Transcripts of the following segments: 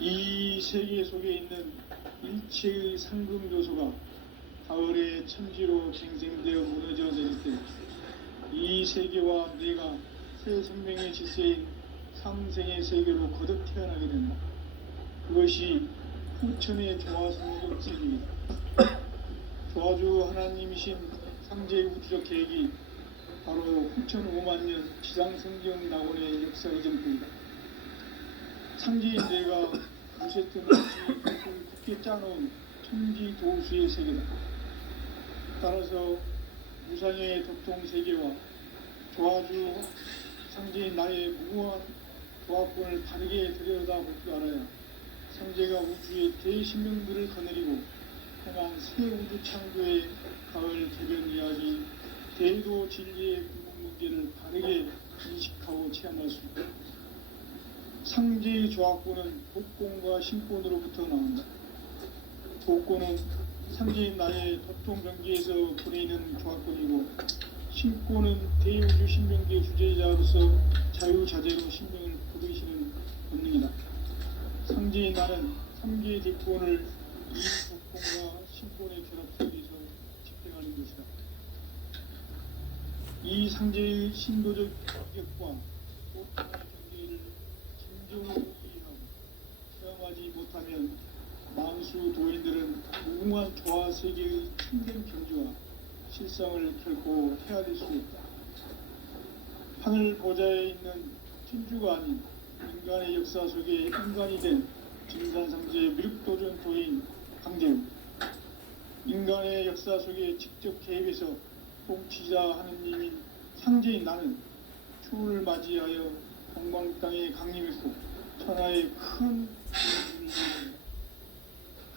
이 세계 속에 있는 일체의 상금 요소가 가을의 천지로 갱생되어 무너져 내릴 때 이 세계와 내가 새 생명의 질서인 상생의 세계로 거듭 태어나게 된다. 그것이 후천의 조화성적 세계이다. 조화주 하나님이신 상제의 우주적 계획이 바로 후천 5만년 지상성경 낙원의 역사 이전입니다. 상제인 내가 무쇠뜨 없이 굳게 짜놓은 천지 도수의 세계다. 따라서 무상의 도통 세계와 조화주 상제인 나의 무궁한 조합권을 바르게 들여다볼 줄 알아야 상제가 우주의 대신명들을 거느리고 행한 새 우주 창조의 가을 개변 이야기, 대도 진리의 궁극 문제를 바르게 인식하고 체험할 수 있다. 상제의 조합권은 복권과 신권으로부터 나온다. 복권은 상제인 나의 도통 경계에서 보내는 조합권이고, 신권은 대우주 신명기의 주제자로서 자유자재로 신명을 부르시는 본능이다. 상제인 나는 3개의 대권을 이 복권과 신권의 결합 속에서 집행하는 것이다. 이 상제의 신도적 인격과 보통의 경계를 진정으로 이해하고 체험하지 못하면 만수 도인들은 무궁한 조화 세계의 참된 경지와 실상을 결코 헤아릴 수 없다. 하늘 보좌에 있는 천주가 아닌 인간의 역사 속에 인간이 된 진산상제의 미륵도전 도인 강재우, 인간의 역사 속에 직접 개입해서 통치자 하느님인 상제인 나는 추운을 맞이하여 동방 땅에 강림했고 천하의 큰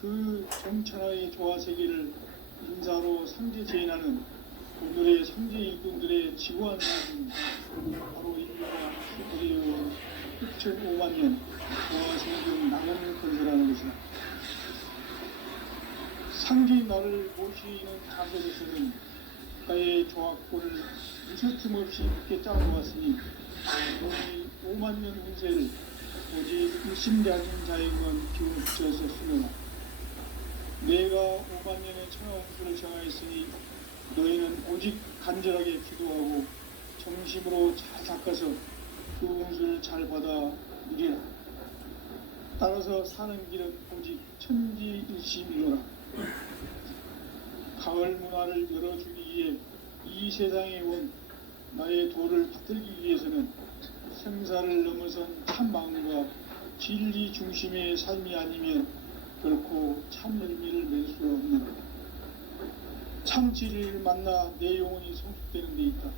그 정천하의 조화 세계를 인사로 상제 제인하는 오늘의 상제 일꾼들의 지구한 사진, 바로 인류가 그리워 6,500,000년 조화 생존 낙원을 건설하는 것이다. 상제인 나를 모시는 가설에서는 나의 조합권을 무쇠틈 없이 굳게 짜놓았으니 오직 5만년 운세를 오직 일심가진 자에게만 기운을 붙여서 수명하. 내가 5만년의 천하운수를 정하였으니 너희는 오직 간절하게 기도하고 정심으로 잘 닦아서 그 운수를 잘 받아 누리라. 따라서 사는 길은 오직 천지일심이로라. 가을 문화를 열어주기 위해 이 세상에 온 나의 도를 받들기 위해서는 생사를 넘어선 참 마음과 진리 중심의 삶이 아니면 결코 참 열매를 맺을 수 없는, 참 진리를 만나 내 영혼이 성숙되는 데 있다.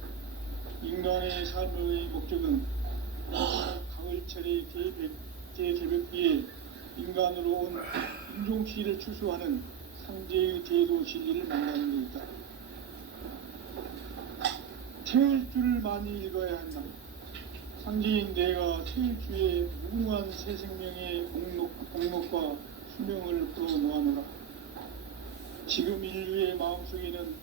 인간의 삶의 목적은 가을철의 대개벽기에 인간으로 온 인종시를 추수하는 상제의 대도 진리를 만나는 데 있다. 태일주를 많이 읽어야 한다. 상제인 내가 태일주의 무궁한 새 생명의 목록과 수명을 풀어놓아노라. 지금 인류의 마음속에는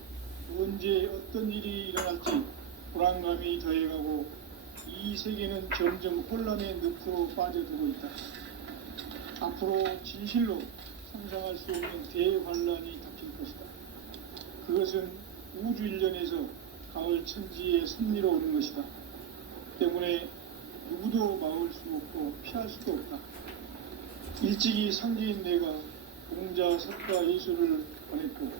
언제 어떤 일이 일어날지 불안감이 더해가고 이 세계는 점점 혼란의 늪으로 빠져들고 있다. 앞으로 진실로 상상할 수 없는 대환란이 닥칠 것이다. 그것은 우주 일련에서 가을 천지의 섭리로 오는 것이다. 때문에 누구도 막을 수 없고 피할 수도 없다. 일찍이 상제인 내가 공자, 석가, 예수를 보냈고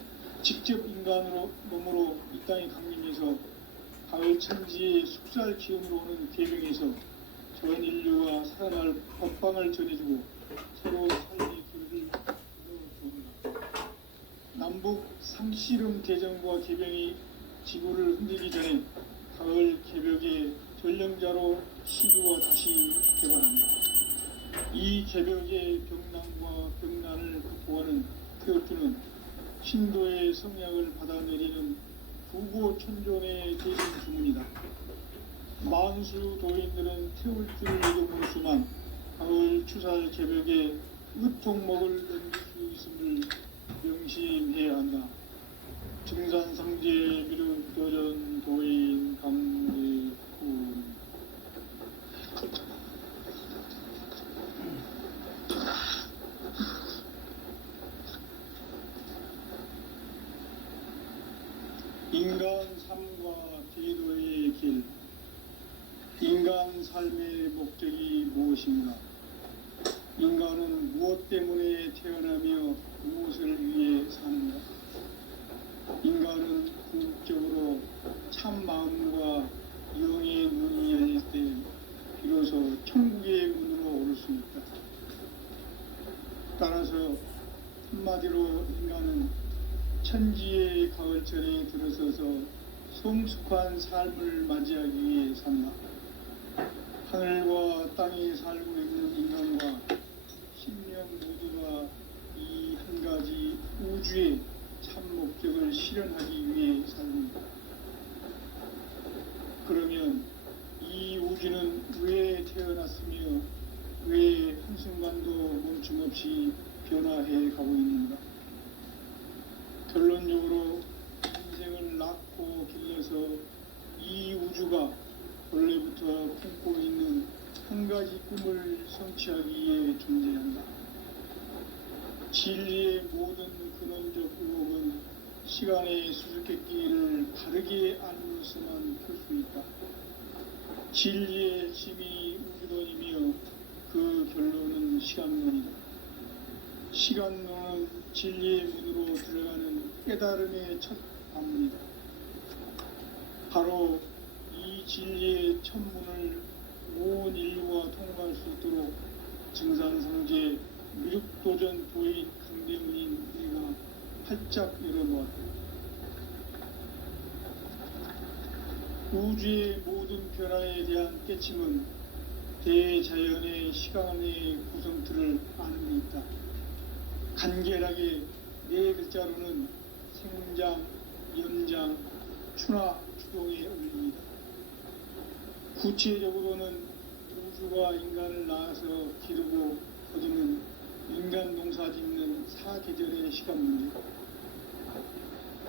직접 인간으로 몸으로 이 땅에 강림해서 가을 천지의 숙살 기운으로 오는 계명에서 전 인류가 살아날 법방을 전해주고 서로 삶의 길을 열어주었다. 남북 상씨름 대전과 개병이 지구를 흔들기 전에 가을 개벽의 전령자로 시주가 다시 개발한다. 이 개벽의 병난과 병난을 극복하는 태엽주는 신도의 성약을 받아내리는 부고천존의 대신 주문이다. 만수 도인들은 태울주를 이름으로서만 가을 추살 개벽에 으통목을 넘길 수 있음을 명심해야 한다. 증산상제 미륵도전 도인 강대군. 것입니다. 인간은 무엇 때문에 태어나며 무엇을 위해 사는가? 인간은 궁극적으로 참 마음과 영의 문이 열릴 때 비로소 천국의 문으로 오를 수 있다. 따라서 한마디로 인간은 천지의 가을철에 들어서서 성숙한 삶을 맞이하기 위해 산다. 하늘과 땅에 살고 있는 인간과 신령 모두가 이 한 가지 우주의 참 목적을 실현하기 위해 삽니다. 그러면 이 우주는 왜 태어났으며 왜 한순간도 멈춤없이 변화해 가고 있는가? 결론적으로 인생을 낳고 길러서 이 우주가 원래부터 품고 있는 한 가지 꿈을 성취하기 위해 존재한다. 진리의 모든 근원적 의혹은 시간의 수수께끼를 바르게 알므로서만 풀 수 있다. 진리의 핵심이 우주론이며 그 결론은 시간론이다. 시간론은 진리의 문으로 들어가는 깨달음의 첫 관문이다. 바로 이 진리의 첫 문을 온 인류가 통과할 수 있도록 증산상제 미륵도전 도인 강대문인 우리가 활짝 열어놓았다. 우주의 모든 변화에 대한 깨침은 대자연의 시간의 구성틀을 아는 데 있다. 간결하게 네 글자로는 생장, 연장, 추나 추동에 올립니다. 구체적으로는 우주가 인간을 낳아서 기르고 거두는 인간 농사 짓는 사계절의 시간 문제,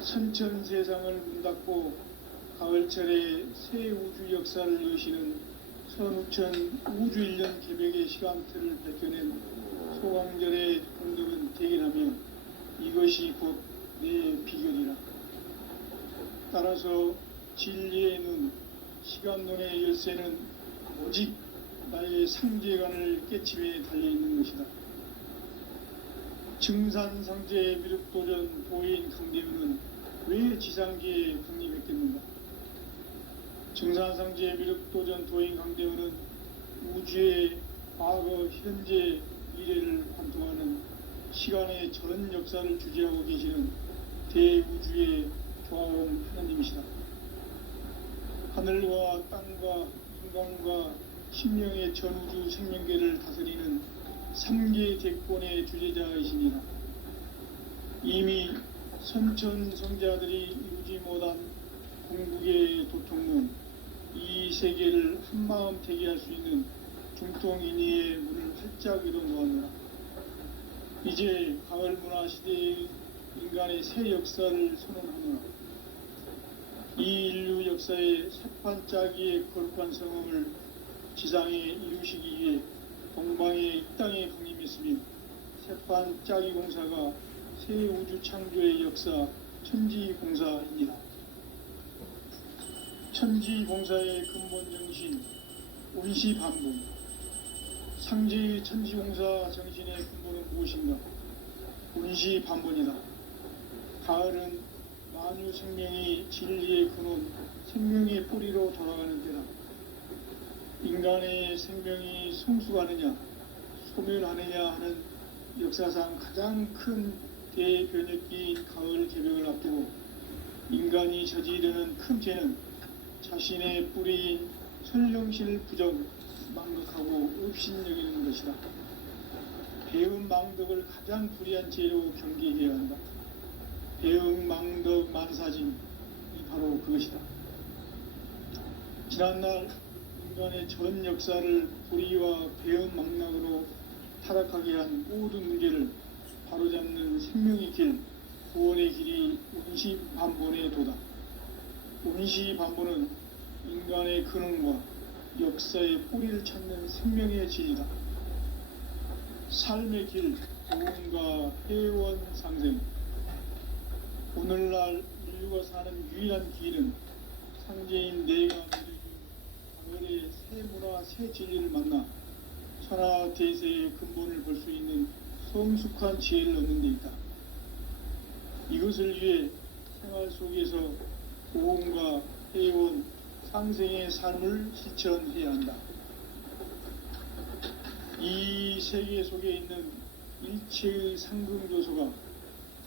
선천 세상을 문 닫고 가을철에 새 우주 역사를 여시는 선우천 우주 1년 계획의 시간틀을 밝혀낸 소강절의 공덕은 대견하며 이것이 곧 내 비결이라. 따라서 진리의 눈, 시간론의 열쇠는 오직 나의 상제관을 깨침에 달려있는 것이다. 증산상제 미륵도전 도인 강대문은 왜 지상계에 강림했겠는가? 증산상제 미륵도전 도인 강대문은 우주의 과거, 현재, 미래를 관통하는 시간의 전 역사를 주재하고 계시는 대우주의 교황 하나님이시다. 하늘과 땅과 인간과 심령의 전우주 생명계를 다스리는 3계 대권의 주제자이시니라. 이미 선천성자들이 이루지 못한 궁극의 도통문, 이 세계를 한마음 되게 할 수 있는 중통인의의 문을 활짝 열어놓았노라. 이제 가을 문화 시대의 인간의 새 역사를 선언하노라. 이 인류 역사의 새판짜기의 거룩한 성험을 지상에 이루시기 위해 동방의 이 땅에 강림했으며 새판짜기 공사가 새 우주 창조의 역사 천지공사입니다. 천지공사의 근본 정신 온시반복. 상제의 천지공사 정신의 근본은 무엇인가? 온시반복이다. 가을은 만유 생명이 진리의 근원, 생명의 뿌리로 돌아가는 때다. 인간의 생명이 성숙하느냐, 소멸하느냐 하는 역사상 가장 큰 대변혁기인 가을 개벽을 앞두고 인간이 저지르는 큰 죄는 자신의 뿌리인 설령실 부정, 망덕하고 업신여기는 것이다. 배은 망덕을 가장 불의한 죄로 경계해야 한다. 배은 망덕 만사짐이 바로 그것이다. 지난날 인간의 전 역사를 불의와 배은 망락으로 타락하게 한 모든 문제를 바로잡는 생명의 길, 구원의 길이 온시반본의 도다. 온시반본은 인간의 근원과 역사의 뿌리를 찾는 생명의 진리다. 삶의 길, 구원과 회원 상생. 오늘날 인류가 사는 유일한 길은 상제인 내가 가을의 새 문화, 새 진리를 만나 천하 대세의 근본을 볼 수 있는 성숙한 지혜를 얻는 데 있다. 이것을 위해 생활 속에서 고음과 해온 상생의 삶을 실천해야 한다. 이 세계 속에 있는 일체의 상승조소가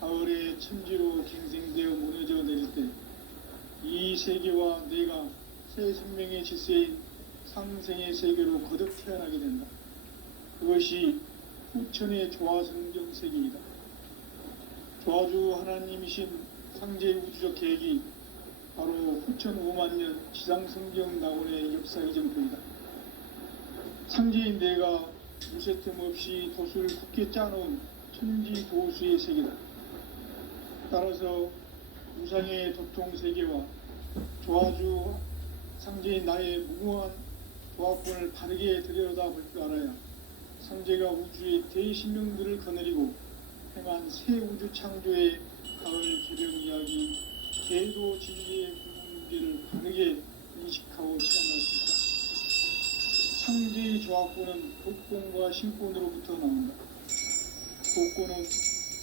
가을의 천지로 갱생되어 무너져 내릴 때 이 세계와 내가 새 생명의 질서인 상생의 세계로 거듭 태어나게 된다. 그것이 후천의 조화성경 세계이다. 조화주 하나님이신 상제의 우주적 계획이 바로 후천 5만 년 지상성경 낙원의 역사의 전표이다. 상제인 내가 무쇠틈 없이 도수를 굳게 짜놓은 천지 도수의 세계다. 따라서 우상의 도통 세계와 조화주 상제인 나의 무궁한 조합권을 바르게 들여다볼 줄 알아야 상제가 우주의 대신령들을 거느리고 행한 새 우주 창조의 가을 개벽 이야기, 계도 진리의 궁극 문제를 바르게 인식하고 체험할 수 있다. 상제의 조합권은 독권과 신권으로부터 나온다. 독권은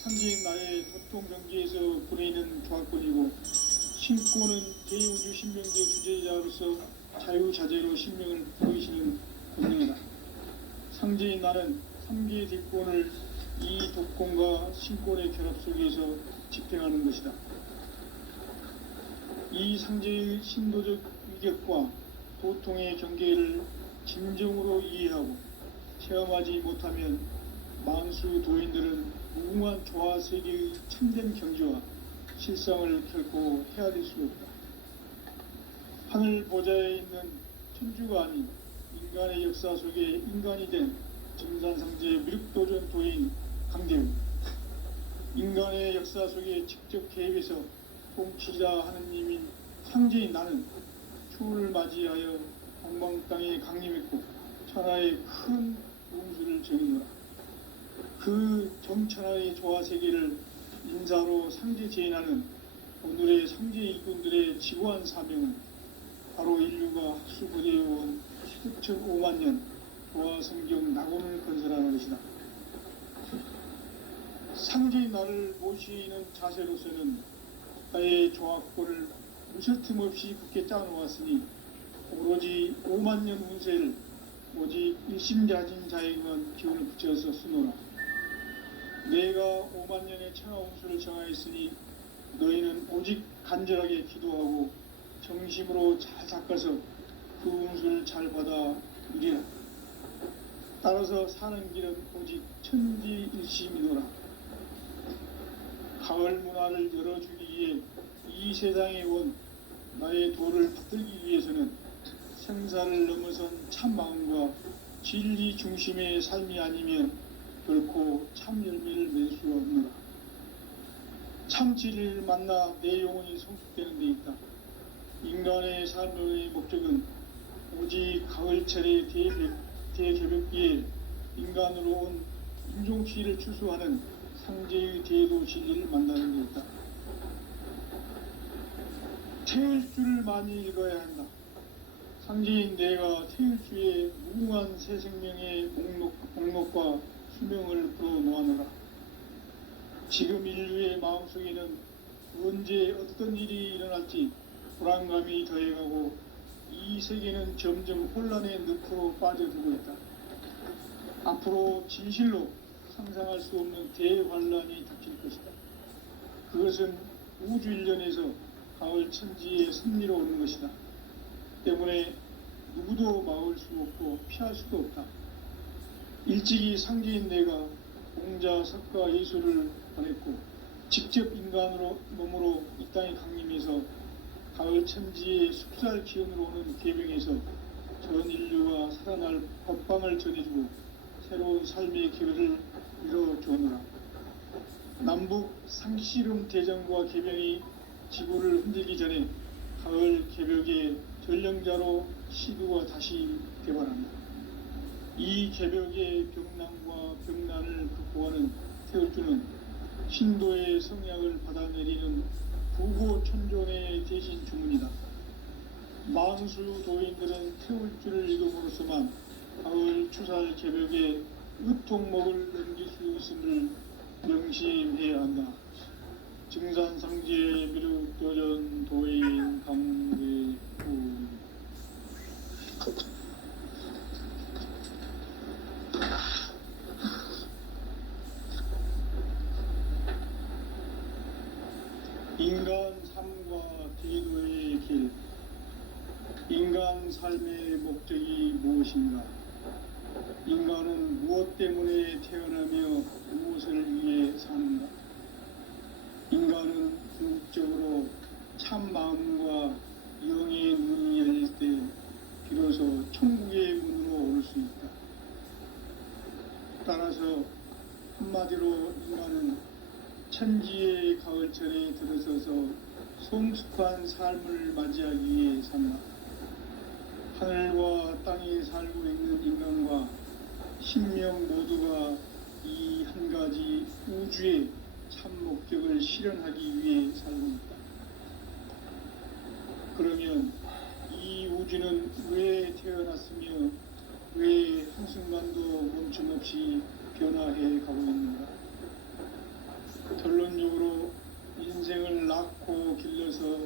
상제인 나의 도통 경지에서 보내는 조합권이고, 신권은 대우주 신명제 주제자로서 자유자재로 신명을 보이시는 권능이다. 상제인 나는 3개의 뒷권을 이 독권과 신권의 결합 속에서 집행하는 것이다. 이 상제의 신도적 위격과 도통의 경계를 진정으로 이해하고 체험하지 못하면 만수 도인들은 무궁한 조화 세계의 참된 경지와 실상을 결코 헤아릴 수 없다. 하늘 보좌에 있는 천주가 아닌 인간의 역사 속에 인간이 된 정산상제의 미륵도전 도인 강대우, 인간의 역사 속에 직접 개입해서 통치자 하느님인 상제인 나는 추후를 맞이하여 동방 땅에 강림했고 천하의 큰 운수를 정의노라. 그 정천하의 조화세계를 인사로 상제 제인하는 오늘의 상제 일꾼들의 지고한 사명은 바로 인류가 학수고대해온 10,5만 년 조화성경 낙원을 건설하는 것이다. 상제의 나를 모시는 자세로서는 나의 조합권을 무쇠 틈 없이 굳게 짜놓았으니 오로지 5만 년 운세를 오직 일심자진 자에게만 기운을 붙여서 쓰노라. 내가 5만 년의 천하 운수를 정하였으니 너희는 오직 간절하게 기도하고 정심으로 잘 닦아서 그 운수를 잘 받아 이리라. 따라서 사는 길은 오직 천지일심이노라. 가을 문화를 열어주기 위해 이 세상에 온 나의 도를 받들기 위해서는 생사를 넘어선 참 마음과 진리 중심의 삶이 아니면 결코 참 열매를 맺을 수 없노라. 참 진리를 만나 내 영혼이 성숙되는 데 있다. 인간의 삶의 목적은 오직 가을철의 대개벽기에 인간으로 온 인종치를 추수하는 상제의 대도 진리를 만나는 데 있다. 태일주를 많이 읽어야 한다. 상제인 내가 태일주의 무궁한 새 생명의 목록과 수명을 풀어놓아노라. 지금 인류의 마음속에는 언제 어떤 일이 일어날지 불안감이 더해가고 이 세계는 점점 혼란의 늪으로 빠져들고 있다. 앞으로 진실로 상상할 수 없는 대환란이 닥칠 것이다. 그것은 우주 일련에서 가을 천지의 섭리로 오는 것이다. 때문에 누구도 막을 수 없고 피할 수도 없다. 일찍이 상제인 내가 공자, 석가, 예수를 보냈고 직접 인간으로 몸으로 이 땅에 강림해서 가을 천지의 숲살 기운으로 오는 계명에서 전 인류가 살아날 법방을 전해주고 새로운 삶의 기회를 이뤄주노라. 남북 상씨름 대전과 계명이 지구를 흔들기 전에 가을 개벽의 전령자로 시두가 다시 개발한다. 이 개벽의 병난과 병난을 극복하는 태울주는 신도의 성약을 받아내리는 부고천존의 대신 주문이다. 만수 도인들은 태울주를 읽음으로써만 가을 이 추살 개벽에 으통목을 넘길 수 있음을 명심해야 한다. 증산상제 미륵도전 도인 강대우. 인간 삶과 기도의 길. 인간 삶의 목적이 무엇인가? 인간은 무엇 때문에 태어나며 무엇을 위해 사는가? 인간은 궁극적으로 참 마음과 영의 문이 열릴 때 비로소 천국의 문으로 오를 수 있다. 따라서 한마디로 인간은 천지의 가을철에 들어서서 성숙한 삶을 맞이하기 위해 산다. 하늘과 땅에 살고 있는 인간과 신명 모두가 이 한 가지 우주의 참 목적을 실현하기 위해 살고 있다. 그러면 이 우주는 왜 태어났으며 왜 한순간도 멈춤없이 변화해 가고 있는가? 결론적으로 인생을 낳고 길러서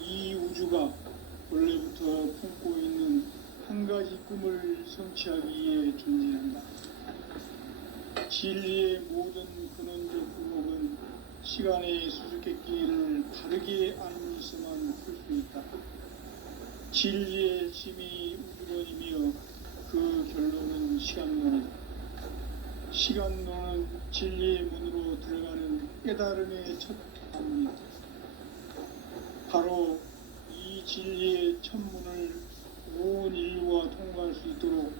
이 우주가 원래부터 품고 있는 한 가지 꿈을 성취하기 위해 존재한다. 진리의 모든 근원적 의혹은 시간의 수수께끼를 바르게 알면서만 풀 수 있다. 진리의 힘이 우주론이며 그 결론은 시간론이다. 시간론은 진리의 문으로 들어가는 깨달음의 첫 방문이다. 바로 이 진리의 첫 문을 온 인류가 통과할 수 있도록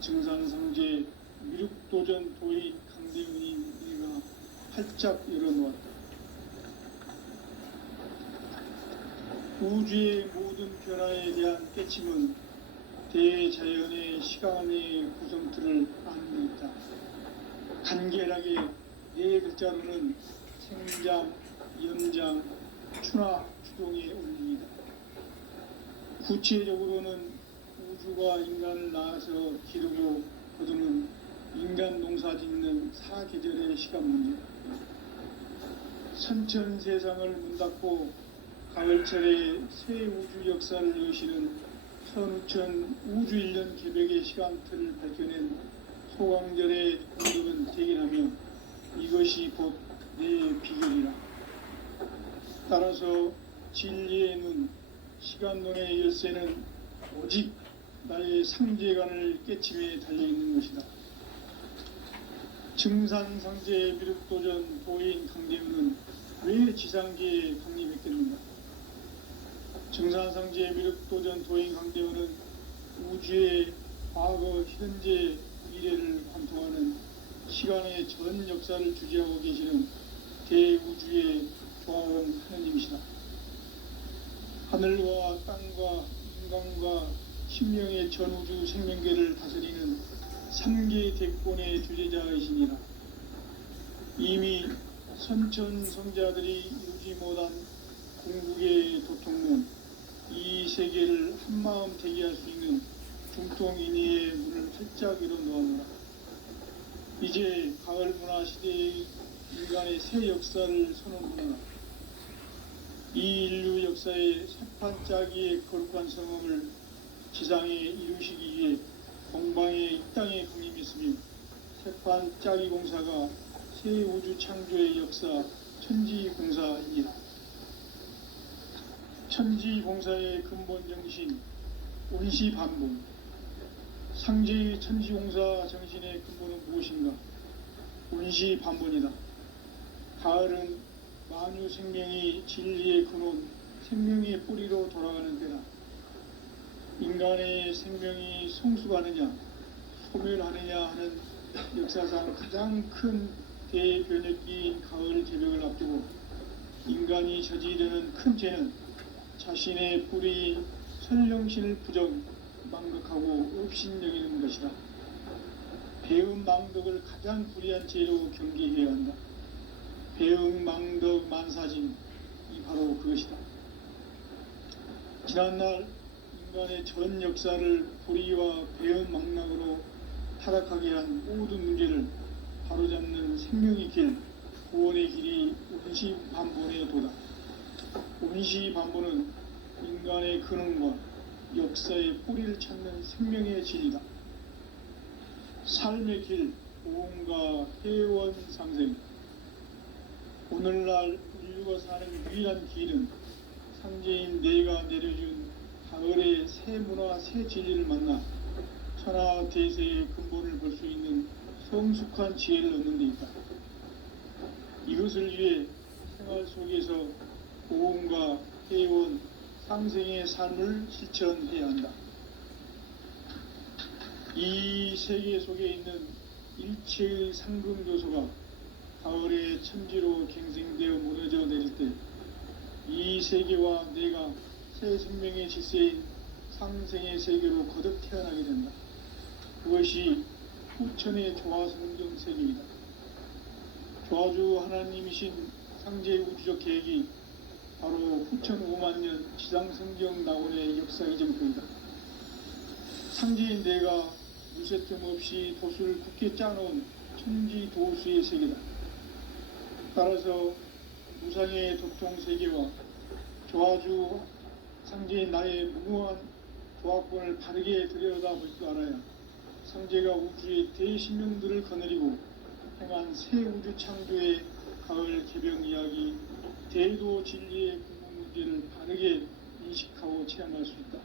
증산상제 미륵도전 도인 강대훈이 우리가 활짝 열어놓았다. 우주의 모든 변화에 대한 깨침은 대자연의 시간의 구성틀을 아는 있다. 간결하게 네 글자로는 생장, 연장, 추나 추동의 원리이다. 구체적으로는 우주가 인간을 낳아서 기르고 거두는 인간 농사 짓는 사계절의 시간 문제. 선천 세상을 문 닫고 가을철에 새 우주 역사를 여시는 선우천 우주 1년 개벽의 시간틀을 밝혀낸 소강절의 공덕은 대견하며 이것이 곧 내 비결이라. 따라서 진리의 눈, 시간론의 열쇠는 오직 나의 상제관을 깨침에 달려있는 것이다. 증산상제 미륵도전 도인 강대훈은 왜 지상계에 강림했겠는가? 증산상제 미륵도전 도인 강대훈은 우주의 과거, 현재, 미래를 관통하는 시간의 전 역사를 주재하고 계시는 대우주의 조화원 하느님이시다. 하늘과 땅과 인간과 신명의 전우주 생명계를 다스리는 3계 대권의 주재자이시니라. 이미 선천성자들이 이루지 못한 궁극의 도통론, 이 세계를 한마음 대기할 수 있는 중통인의의 문을 활짝 열어놓았노라. 이제 가을 문화 시대의 인간의 새 역사를 선언하노라. 이 인류 역사의 새판짜기의 거룩한 성험을 지상에 이루시기 위해 공방에 이 땅에 강림했으며 새판짜기 공사가 새 우주 창조의 역사 천지공사이니라. 천지공사의 근본 정신 온시반복. 상제의 천지공사 정신의 근본은 무엇인가? 온시반복이다. 가을은 만유 생명이 진리의 근원, 생명의 뿌리로 돌아가는 때다. 인간의 생명이 성숙하느냐, 소멸하느냐 하는 역사상 가장 큰 대변혁기인 가을 개벽을 앞두고 인간이 저지르는 큰 죄는 자신의 뿌리인 설령신을 부정, 망덕하고 업신여기는 것이다. 배음 망덕을 가장 불의한 죄로 경계해야 한다. 배음 망덕 만사진, 이 바로 그것이다. 지난날 인간의 전 역사를 불의와 배음 망락으로 타락하게 한 모든 문제를 바로잡는 생명의 길, 구원의 길이 온시반본의 도다. 온시반본은 인간의 근원과 역사의 뿌리를 찾는 생명의 진리다. 삶의 길, 보험과 회원 상생. 오늘날 인류가 사는 유일한 길은 상제인 내가 내려준 가을의 새 문화, 새 진리를 만나 천하 대세의 근본을 볼 수 있는 성숙한 지혜를 얻는 데 있다. 이것을 위해 생활 속에서 보험과 회원, 상생의 삶을 실천해야 한다. 이 세계 속에 있는 일체의 상금 요소가 가을의 천지로 갱생되어 무너져 내릴 때 이 세계와 내가 새 생명의 질서인 상생의 세계로 거듭 태어나게 된다. 그것이 후천의 조화성경 세계이다. 조화주 하나님이신 상제 우주적 계획이 바로 후천 5만 년 지상성경 낙원의 역사 이정표이다. 상제인 내가 무쇠 틈 없이 도수를 굳게 짜놓은 천지 도수의 세계다. 따라서 무상의 도통 세계와 조화주 상제인 나의 무궁한 조합권을 바르게 들여다볼 줄 알아야 상제가 우주의 대신명들을 거느리고 행한 새 우주 창조의 가을 개병 이야기, 대도 진리의 궁극 문제를 바르게 인식하고 체험할 수 있다.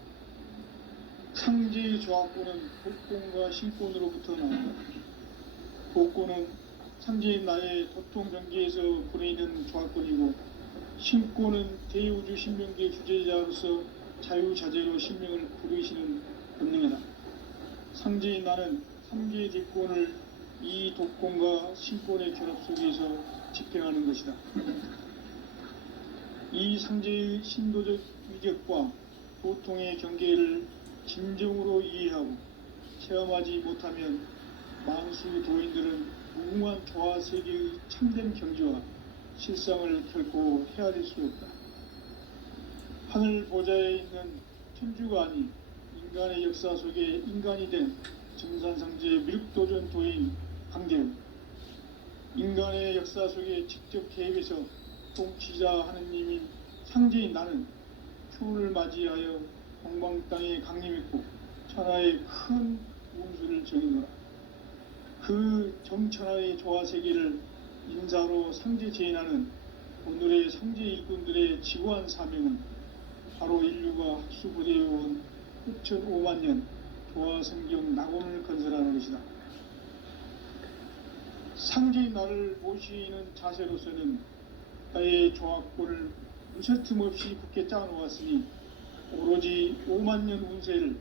상제의 조합권은 복권과 신권으로부터 나온다. 복권은 상제인 나의 도통 경계에서 보내는 조합권이고, 신권은 대우주 신명계 주제자로서 자유자재로 신명을 부르시는 본능이다. 상제인 나는 3개의 뒷권을 이 독권과 신권의 결합 속에서 집행하는 것이다. 이 상제의 신도적 위격과 보통의 경계를 진정으로 이해하고 체험하지 못하면 만수 도인들은 무궁한 조화 세계의 참된 경지와 실상을 결코 헤아릴 수 없다. 하늘 보좌에 있는 천주가 아닌 인간의 역사 속에 인간이 된 증산상제의 밀도전 도인 강대우, 인간의 역사 속에 직접 개입해서 통치자 하느님인 상제인 나는 추운을 맞이하여 동방 땅에 강림했고 천하의 큰 운수를 정의노라. 그 정천하의 조화 세계를 인사로 상제 제인하는 오늘의 상제 일꾼들의 지구한 사명은 바로 인류가 학수부대해온 후천 5만 년 조화 성경 낙원을 건설하는 것이다. 상제인 나를 모시는 자세로서는 나의 조합권을 무쇠 틈 없이 굳게 짜놓았으니 오로지 5만 년 운세를